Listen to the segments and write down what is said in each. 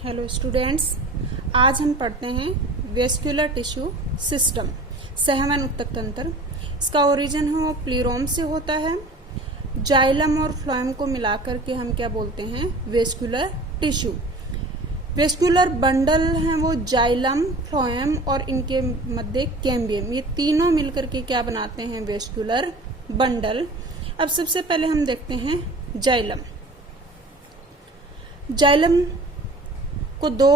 Hello students, आज हम पढ़ते हैं वेस्क्यूलर टिश्यू सिस्टम, सहवन उत्तक तंत्र। इसका ओरिजिन है वो प्लीरोम से होता है। जाइलम और फ्लोएम को मिलाकर के हम क्या बोलते हैं? Vascular tissue. वेस्क्यूलर बंडल हैं वो जाइलम, फ्लोएम और इनके मध्य कैम्बियम, ये तीनों मिलकर के क्या बनाते हैं? Vascular bundle. अब सबसे पहले हम देखते हैं जाइलम। जाइलम को दो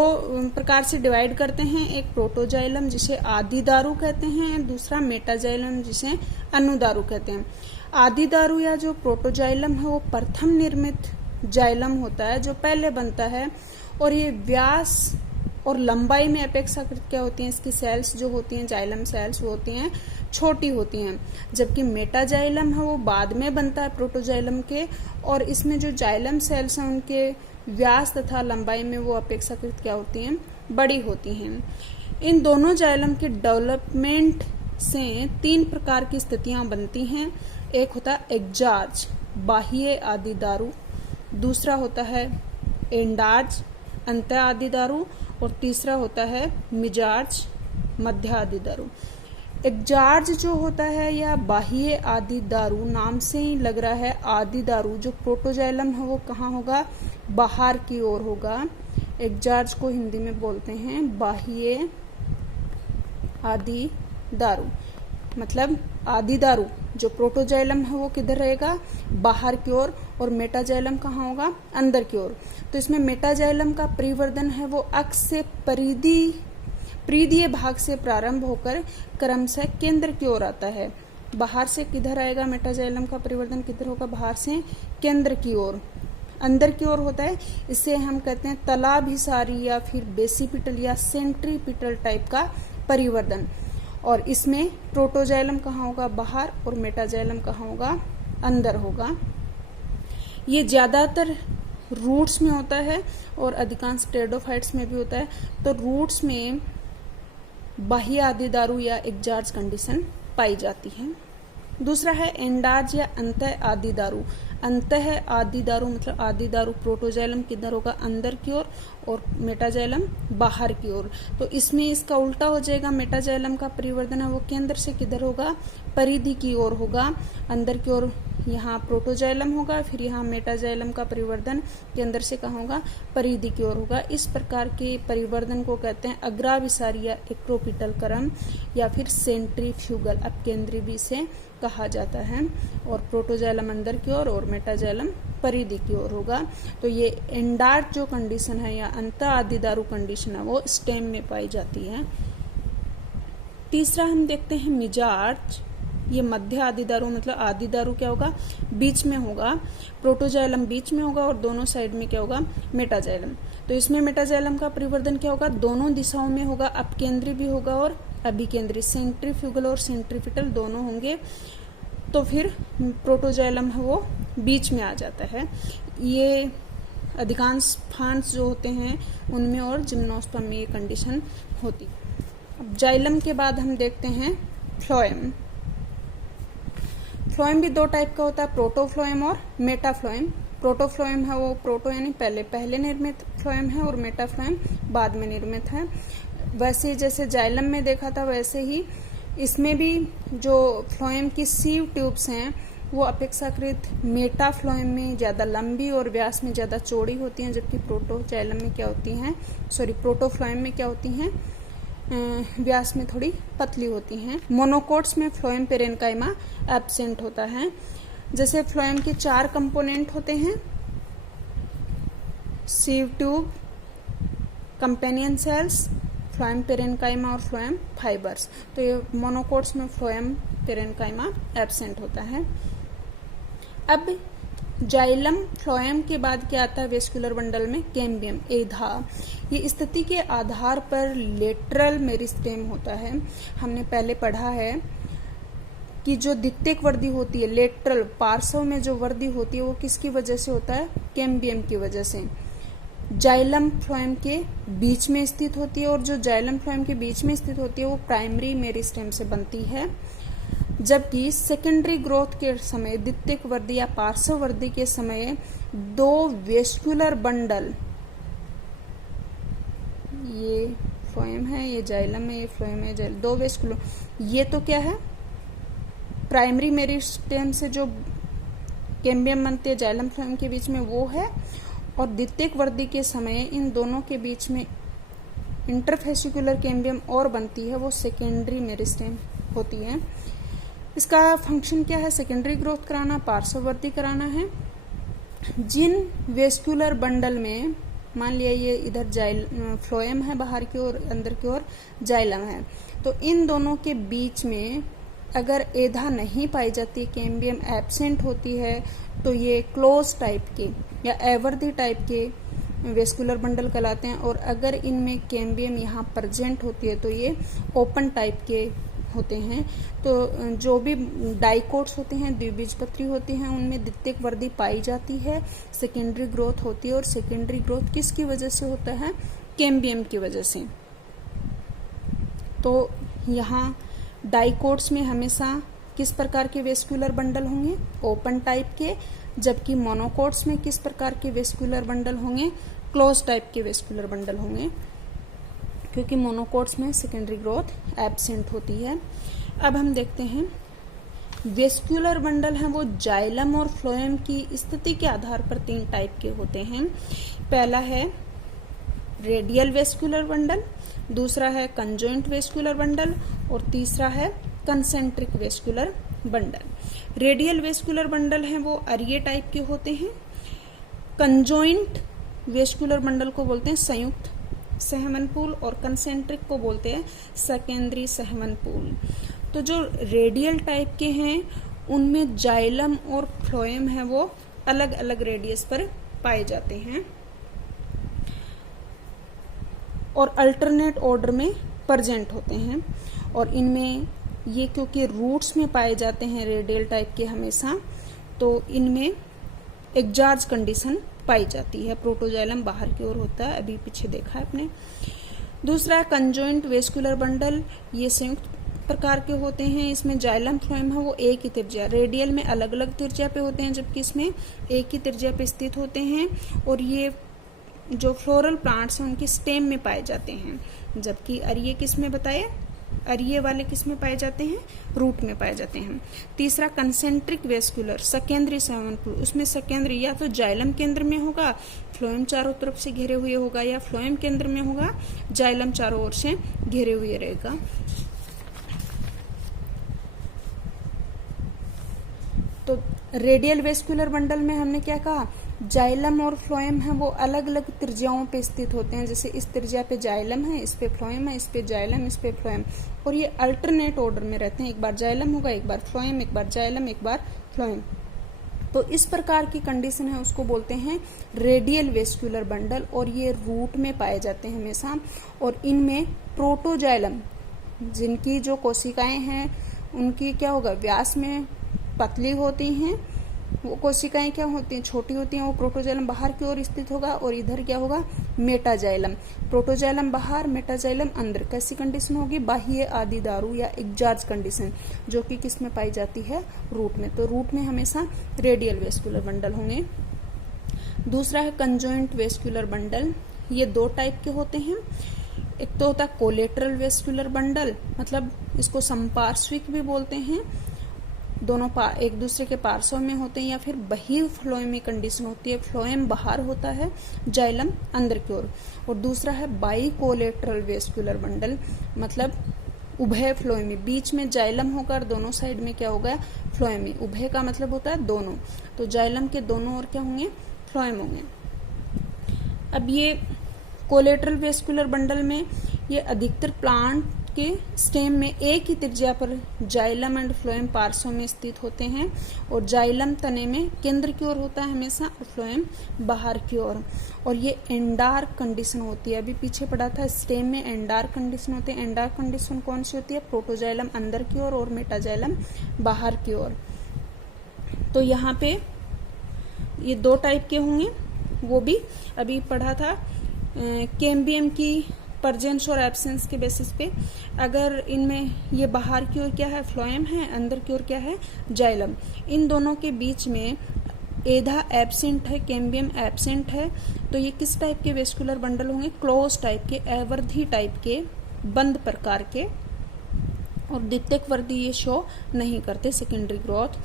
प्रकार से डिवाइड करते हैं, एक प्रोटोजाइलम जिसे आदि दारू कहते हैं, दूसरा मेटाजाइलम जिसे अनुदारू कहते हैं। आदि दारू या जो प्रोटोजाइलम है वो प्रथम निर्मित जाइलम होता है, जो पहले बनता है, और ये व्यास और लंबाई में अपेक्षाकृत क्या होती हैं? इसकी सेल्स जो होती हैं, जाइलम सेल्स, वो होती हैं छोटी होती हैं। जबकि मेटाजाइलम है वो बाद में बनता है प्रोटोजाइलम के, और इसमें जो जाइलम सेल्स हैं उनके व्यास तथा लंबाई में वो अपेक्षाकृत क्या होती हैं? बड़ी होती हैं। इन दोनों जाइलम के डेवलपमेंट से तीन प्रकार की स्थितियां बनती हैं। एक होता है एग्जार्ज, बाह्य आदि दारू, दूसरा होता है एंडार्ज, अंत आदि दारू, और तीसरा होता है मिजार्ज, मध्य आदि दारू। एग्जार्ज जो होता है या बाह्य आदि दारू, नाम से ही लग रहा है आदि दारू, जो प्रोटोजाइलम है वो कहाँ होगा? बाहर की ओर होगा। एग्जार्ज को हिंदी में बोलते हैं बाह्य आदि दारू, मतलब आदि दारू जो प्रोटोजाइलम है वो किधर रहेगा? बाहर की ओर, और मेटाजाइलम कहाँ होगा? अंदर की ओर। तो इसमें मेटाजाइलम का परिवर्धन है वो अक्ष से परिधीय भाग से प्रारंभ होकर क्रमशः केंद्र की ओर आता है। बाहर से किधर आएगा? मेटाजाइलम का परिवर्धन किधर होगा? बाहर से केंद्र की ओर, अंदर की ओर होता है। इसे हम कहते हैं तलाभिसारी या फिर बेसिपिटल या सेंट्रीपिटल टाइप का परिवर्धन। और इसमें प्रोटोजाइलम कहाँ होगा? बाहर, और मेटाजाइलम कहाँ होगा? अंदर होगा। ये ज्यादातर रूट्स में होता है और अधिकांश टेरिडोफाइट्स में भी होता है। तो रूट्स में बाह्य आदि दारू या एग्जार्ज कंडीशन पाई जाती है। दूसरा है एंडार्ज या अंतः आदि दारू। अंतः आदि दारू मतलब आदि दारू प्रोटोजाइलम किधर होगा? अंदर की ओर, और मेटाजाइलम बाहर की ओर। तो इसमें इसका उल्टा हो जाएगा। मेटाजाइलम का परिवर्धन है वो केंद्र से किधर होगा? परिधि की ओर होगा, अंदर की ओर यहाँ प्रोटोजाइलम होगा, फिर यहाँ मेटाजाइलम का परिवर्धन केंद्र से कहाँ होगा? परिधि की ओर होगा। इस प्रकार के परिवर्धन को कहते हैं अग्राभिसारी या एक्रोपिटल क्रम या फिर सेंट्रीफ्यूगल अपकेंद्री भी से कहा जाता है। और प्रोटोजाइलम अंदर की ओर और मेटाजाइलम परिधि की ओर होगा। तो ये एंडार्ज जो कंडीशन है या अंत आदि दारू कंडीशन है वो स्टेम में पाई जाती है। तीसरा हम देखते हैं मिजार्ज। ये मध्य आदि दारू मतलब आदि दारू क्या होगा? बीच में होगा, प्रोटोजाइलम बीच में होगा और दोनों साइड में क्या होगा? मेटाजाइलम। तो इसमें मेटाजाइलम का परिवर्धन क्या होगा? दोनों दिशाओं में होगा, अपकेंद्री भी होगा और अभिकेंद्री, सेंट्रीफ्यूगल और सेंट्रीपिटल दोनों होंगे। तो फिर प्रोटोजाइलम है वो बीच में आ जाता है। ये अधिकांश फान्स जो होते हैं उनमें और जिम्नोस्पर्म में ये कंडीशन होती। अब जाइलम के बाद हम देखते हैं फ्लोएम। फ्लोएम भी दो टाइप का होता है, प्रोटोफ्लोएम और मेटाफ्लोएम। प्रोटोफ्लोएम है वो प्रोटो यानी पहले निर्मित फ्लोएम है, और मेटाफ्लोएम बाद में निर्मित है। वैसे ही जैसे जाइलम में देखा था वैसे ही इसमें भी जो फ्लोएम की सीव ट्यूब्स हैं वो अपेक्षाकृत मेटाफ्लोएम में ज्यादा लंबी और व्यास में ज्यादा चौड़ी होती हैं, जबकि प्रोटोजाइलम में क्या होती हैं? प्रोटोफ्लोएम में क्या होती हैं? व्यास में थोड़ी पतली होती हैं। मोनोकोट्स में फ्लोएम पेरेन्काइमा एब्सेंट होता है। जैसे फ्लोएम के 4 कंपोनेंट होते हैं, sieve tube, companion cells, phloem parenchyma और फ्लोएम फाइबर्स। तो ये मोनोकोट्स में फ्लोएम पेरेन्काइमा एब्सेंट होता है। अब जाइलम फ्लोएम के बाद क्या आता है वेस्कुलर बंडल में? कैम्बियम, एधा। ये स्थिति के आधार पर लेटरल मेरिस्टेम होता है। हमने पहले पढ़ा है कि जो द्वितीयक वृद्धि होती है, लेटरल पार्श्व में जो वृद्धि होती है वो किसकी वजह से होता है? कैम्बियम की वजह से। जाइलम फ्लोएम के बीच में स्थित होती है, और जो जाइलम फ्लोएम के बीच में स्थित होती है वो प्राइमरी मेरिस्टेम से बनती है। जबकि सेकेंडरी ग्रोथ के समय, द्वितीयक वृद्धि या पार्श्व वृद्धि के समय, दो वेस्कुलर बंडल ये फ्लोएम है, ये जाइलम है, ये फ्लोएम है, जाइलम, दो वेस्कुलर। ये तो क्या है, प्राइमरी मेरिस्टेम से जो कैम्बियम बनती है जाइलम फ्लोएम के बीच में वो है, और द्वितीयक वृद्धि के समय इन दोनों के बीच में इंटरफेसिकुलर कैम्बियम और बनती है, वो सेकेंडरी मेरिस्टेम होती है। इसका फंक्शन क्या है, सेकेंडरी ग्रोथ कराना, पार्श्ववर्ती कराना है। जिन वेस्कुलर बंडल में, मान लिया ये इधर फ्लोएम है बाहर की ओर, अंदर की ओर जाइलम है, तो इन दोनों के बीच में अगर एधा नहीं पाई जाती, कैम्बियम एब्सेंट होती है, तो ये क्लोज टाइप के या एवर्दी टाइप के वेस्कुलर बंडल कहलाते हैं। और अगर इनमें कैम्बियम यहाँ प्रेजेंट होती है तो ये ओपन टाइप के होते हैं। तो जो भी डाइकोट्स होते हैं, द्विबीजपत्री होते हैं, उनमें द्वितीयक वृद्धि पाई जाती है, सेकेंडरी ग्रोथ होती है। और सेकेंडरी ग्रोथ किसकी वजह से होता है, कैम्बियम की वजह से। तो यहाँ डाइकोट्स में हमेशा किस प्रकार के वेस्कुलर बंडल होंगे, ओपन टाइप के, जबकि मोनोकोट्स में किस प्रकार के वेस्कुलर बंडल होंगे, क्लोज टाइप के वेस्कुलर बंडल होंगे, क्योंकि मोनोकोट्स में सेकेंडरी ग्रोथ एब्सेंट होती है। अब हम देखते हैं वेस्कुलर बंडल हैं वो जाइलम और फ्लोएम की स्थिति के आधार पर तीन टाइप के होते हैं। पहला है रेडियल वेस्कुलर बंडल, दूसरा है कंजॉइंट वेस्कुलर बंडल, और तीसरा है concentric vascular bundle. Radial vascular bundle हैं वो अरिये टाइप के होते हैं। कंजॉइंट वेस्कुलर बंडल को बोलते हैं संयुक्त सहवन पुल, और कंसेंट्रिक को बोलते हैं सकेंद्री सहवन पुल। तो जो रेडियल टाइप के हैं उनमें जाइलम और फ्लोएम है वो अलग अलग रेडियस पर पाए जाते हैं और अल्टरनेट ऑर्डर में प्रेजेंट होते हैं। और इनमें ये क्योंकि रूट्स में पाए जाते हैं रेडियल टाइप के हमेशा, तो इनमें एग्जार्ज कंडीशन पाई जाती है। प्रोटोजाइलम बाहर की ओर होता है, अभी पीछे देखा है आपने। दूसरा है कंजॉइंट वेस्कुलर बंडल, ये संयुक्त प्रकार के होते हैं। इसमें जाइलम फ्लोएम है वो एक ही त्रिज्या, रेडियल में अलग अलग त्रिज्या पे होते हैं, जबकि इसमें एक ही त्रिज्या पे स्थित होते हैं। और ये जो फ्लोरल प्लांट्स हैं उनकी स्टेम में पाए जाते हैं, जबकि अरिये किस में बताए, अरिये वाले किस में पाए जाते हैं, रूट में पाए जाते हैं। तीसरा कंसेंट्रिक वेस्कुलर सकेंद्री सहवन पुल, उसमें सकेंद्री या तो जाइलम केंद्र में होगा, फ्लोएम चारों तरफ से घेरे हुए होगा, या फ्लोएम केंद्र में होगा, जाइलम चारों ओर से घेरे हुए रहेगा। तो रेडियल वेस्कुलर बंडल में हमने क्या कहा, जाइलम और फ्लोएम है वो अलग अलग त्रिज्याओं पे स्थित होते हैं। जैसे इस त्रिज्या पे जाइलम है, इस पे फ्लोएम है, इस पे जाइलम, इस पे फ्लोएम, और ये अल्टरनेट ऑर्डर में रहते हैं। एक बार जाइलम होगा, एक बार फ्लोएम, एक बार जाइलम, एक बार फ्लोएम। तो इस प्रकार की कंडीशन है उसको बोलते हैं रेडियल वेस्कुलर बंडल, और ये रूट में पाए जाते हैं हमेशा। और इनमें प्रोटोजाइलम, जिनकी जो कोशिकाएं हैं उनकी क्या होगा, व्यास में पतली होती हैं, वो कोशिकाएं क्या होती हैं, छोटी होती हैं। वो प्रोटोजाइलम बाहर की ओर स्थित होगा, और इधर क्या होगा, मेटाजाइलम। प्रोटोजाइलम बाहर, मेटाजाइलम अंदर। कैसी कंडीशन होगी, बाह्य आदि दारू या एग्जार्ज कंडीशन, जो कि किस में पाई जाती है, रूट में। तो रूट में हमेशा रेडियल वेस्कुलर बंडल होंगे। दूसरा है कंजॉइंट वेस्कुलर बंडल, ये दो टाइप के होते हैं। एक तो होता है कोलेटरल वेस्कुलर बंडल, मतलब इसको संपार्श्विक भी बोलते हैं, दोनों एक दूसरे के पार्श्व में होते हैं, या फिर बही फ्लोएमी कंडीशन होती है, फ्लोएम बाहर होता है, जाइलम अंदर की ओर। और दूसरा है बाई कोलेटरल वेस्कुलर बंडल, मतलब उभय फ्लोएमी, बीच में जाइलम होकर दोनों साइड में क्या होगा, फ्लोएमी। उभय का मतलब होता है दोनों, तो जाइलम के दोनों ओर क्या होंगे, फ्लोएम होंगे। अब ये कोलेटरल वेस्कुलर बंडल में ये अधिकतर प्लांट के स्टेम में एक ही त्रिज्या पर जाइलम एंड फ्लोएम पार्श्व में स्थित होते हैं, और जाइलम तने में केंद्र की ओर होता है हमेशा, और फ्लोएम बाहर की ओर। और ये एंडार्क कंडीशन होती है, अभी पीछे पढ़ा था स्टेम में एंडार्क कंडीशन होती है। एंडार्क कंडीशन कौन सी होती है, प्रोटोजाइलम अंदर की ओर और मेटाजाइलम बाहर की ओर। तो यहाँ पे ये दो टाइप के होंगे, वो भी अभी पढ़ा था कैम्बियम की प्रेजेंस और एब्सेंस के बेसिस पे। अगर इनमें ये बाहर की ओर क्या है, फ्लोएम है, अंदर की ओर क्या है, जाइलम, इन दोनों के बीच में एधा एब्सेंट है, कैम्बियम एब्सेंट है। तो ये किस टाइप के वेस्कुलर बंडल होंगे? क्लोज टाइप के, अवर्धी टाइप के, बंद प्रकार के, और द्वितीयक वर्दी ये शो नहीं करते सेकेंडरी ग्रोथ।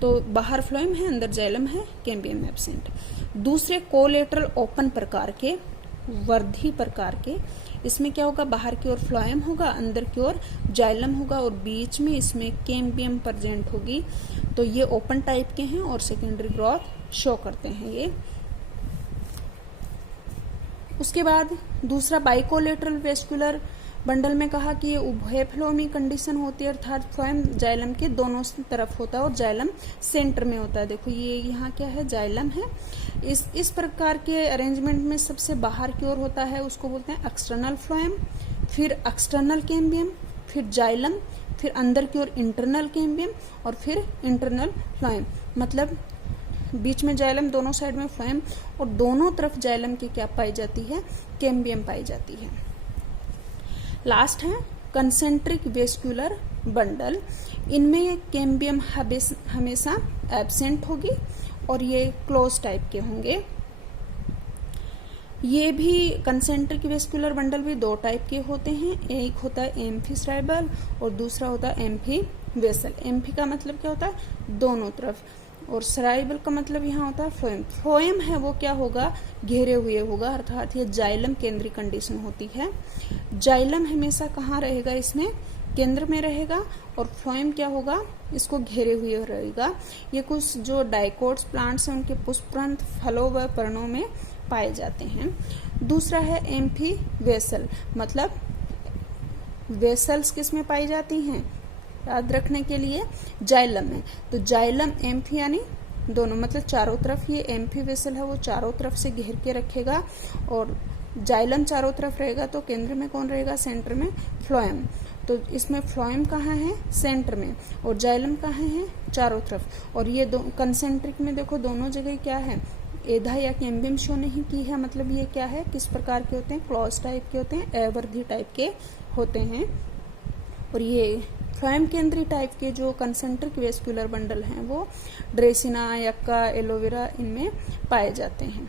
तो बाहर फ्लोएम है, अंदर जाइलम है, कैम्बियम एब्सेंट। दूसरे कोलेटरल ओपन प्रकार के, वर्धी प्रकार के, इसमें क्या होगा? बाहर की ओर फ्लोएम होगा, अंदर की ओर जाइलम होगा और बीच में इसमें कैम्बियम प्रेजेंट होगी। तो ये ओपन टाइप के हैं और सेकेंडरी ग्रोथ शो करते हैं ये। उसके बाद दूसरा बाइकोलेटरल वेस्कुलर बंडल में कहा कि ये उभयफ्लोमी कंडीशन होती है, अर्थात फ्लोएम जाइलम के दोनों तरफ होता है और जाइलम सेंटर में होता है। देखो ये यहाँ क्या है? जाइलम है। इस प्रकार के अरेंजमेंट में सबसे बाहर की ओर होता है, उसको बोलते हैं एक्सटर्नल फ्लोएम, फिर एक्सटर्नल कैम्बियम, फिर जाइलम, फिर अंदर की ओर इंटरनल कैम्बियम और फिर इंटरनल फ्लोएम। मतलब बीच में जाइलम, दोनों साइड में फ्लोएम और दोनों तरफ जाइलम की क्या पाई जाती है? कैम्बियम पाई जाती है। लास्ट है कंसेंट्रिक वेस्कुलर बंडल। इनमें कैम्बियम हमेशा एब्सेंट होगी और ये क्लोज टाइप के होंगे। ये भी कंसेंट्रिक वेस्कुलर बंडल भी दो टाइप के होते हैं, एक होता है एम्फीस्राइबल और दूसरा होता है एम्फी वेसल। एम्फी का मतलब क्या होता है? दोनों तरफ, और सराइबल का मतलब यहाँ होता है फ्लोएम। फ्लोएम है वो क्या होगा? घेरे हुए होगा, अर्थात ये जाइलम केंद्रीय कंडीशन होती है। जाइलम हमेशा कहाँ रहेगा? इसमें केंद्र में रहेगा और फ्लोएम क्या होगा? इसको घेरे हुए रहेगा। ये कुछ जो डाइकोट्स प्लांट्स हैं उनके पुष्परंत फलों व पर्णों में पाए जाते हैं। दूसरा है एम्फी वेसल, मतलब वेसल्स किस में पाई जाती हैं? याद रखने के लिए जाइलम है। तो जाइलम एम्फी यानी दोनों, मतलब चारों तरफ ये एम्फी वेसल है वो चारों तरफ से घेर के रखेगा और जाइलम चारों तरफ रहेगा। तो केंद्र में कौन रहेगा? सेंटर में फ्लोएम। तो इसमें फ्लोएम कहाँ है? सेंटर में, और जाइलम कहाँ है? चारों तरफ। और ये कंसेंट्रिक में देखो दोनों जगह क्या है? एधा या कैम्बियम शो नहीं की है। मतलब ये क्या है? किस प्रकार के होते हैं? क्लॉज टाइप के होते हैं, अवर्धी टाइप के होते हैं। और ये फ्लोएम केंद्रीय टाइप के जो कंसेंट्रिक वेस्कुलर बंडल हैं वो ड्रेसिना, यक्का, एलोवेरा इनमें पाए जाते हैं।